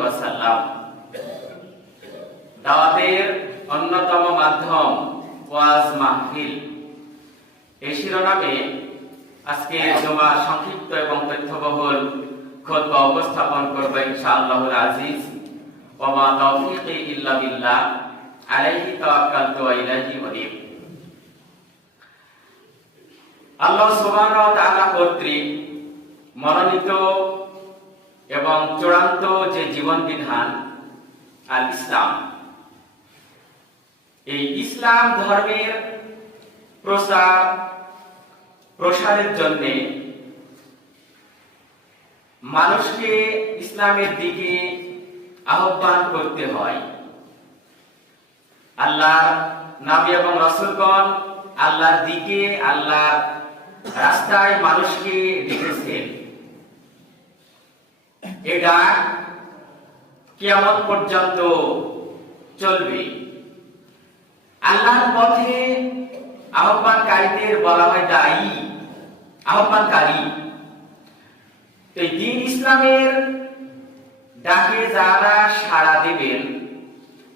ওয়াসাল্লাম। দাওয়াতের অন্যতম মাধ্যম ওয়াজ মাহফিল, এই শিরোনামে আজকে জুমার সংক্ষিপ্ত এবং তথ্যবহুল খুতবা উপস্থাপন করব ইনশাআল্লাহুল আজিজ। ওয়া মা তাওফীকি ইল্লা বিল্লাহ, আলাইহি তাওয়াক্কালতু ওয়া ইলাইহি উনীব। আল্লাহ সুবহানাহু ওয়া তাআলা কর্তৃক মনোনীত এবং চূড়ান্ত যে জীবন বিধান আল ইসলাম, এই ইসলাম ধর্মের প্রসারের জন্য মানুষকে ইসলামের দিকে আহ্বান করতে হয়। আল্লাহর নবী এবং রাসূলগণ আল্লাহর দিকে, আল্লাহর রাস্তায় মানুষকে ডেকেছেন। এটা কিয়ামত পর্যন্ত চলবে। আল্লাহর পথে আহ্বানকারীদের বলা হয় দায়ী, আহ্বানকারী। এই দ্বীন ইসলামের ডাকে যারা সাড়া দেবেন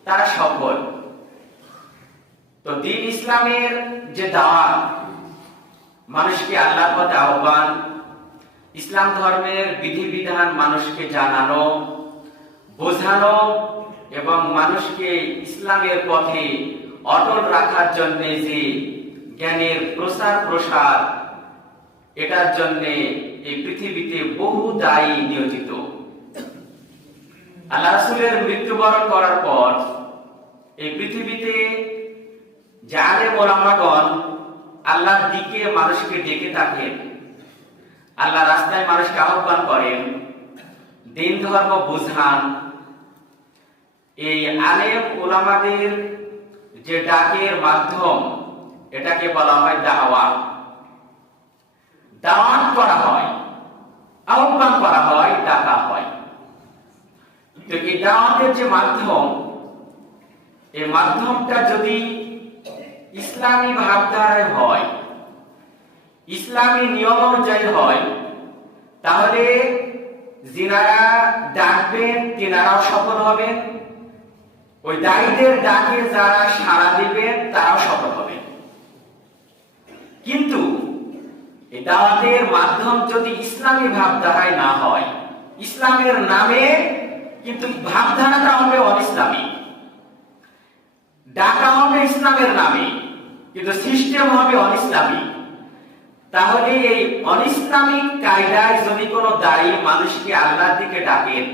তারা সফল। তো দ্বীন ইসলামের যে দাওয়াত, মানুষকে আল্লাহর পথে আহ্বান, ইসলাম ধর্মের বিধিবিধান মানুষকে জানানো, বোঝানো এবং মানুষকে ইসলামের পথে অটল রাখার জন্য যে জ্ঞানের প্রসার, এটার জন্য এই পৃথিবীতে বহু দায়ী নিয়োজিত। আল্লাহ রাসূলের মৃত্যুবরণ করার পর এই পৃথিবীতে যে আলেম ওলামাগণ আল্লাহর দিকে মানুষকে ডেকে থাকেন, আল্লাহ রাস্তায় মানুষকে আহ্বান করেন, দ্বীন ধর্ম বোঝান, এই আলেম ওলামাদের যে ডাকের মাধ্যম, এটাকে বলা হয় দাওয়াত। দাওয়াত করা হয়, আহ্বান করা হয়, ডাকা হয়। তো এই দাওয়াতের যে মাধ্যম, এই মাধ্যমটা যদি ইসলামী ভাবধারায় হয়, ইসলামী নিয়ম অনুযায়ী হয়, তাহলে যিনারা ডাকবেন তিনারাও সফল হবেন, ওই দায়ীদের ডাকে যারা সাড়া দিবেন তারাও সফল হবেন। কিন্তু এই দাওয়াতের মাধ্যম যদি ইসলামী ভাবধারায় না হয়, ইসলামের নামে কিন্তু ভাবধারাটা হবে অনিসলামী, ডাকা হবে ইসলামের নামে কিন্তু সিস্টেম হবে অনিসলামী, তাহলে এই অনিসলামিক কায়দায় যদি কোনো দায়ী মানুষকে আল্লাহর দিকে ডাকেন,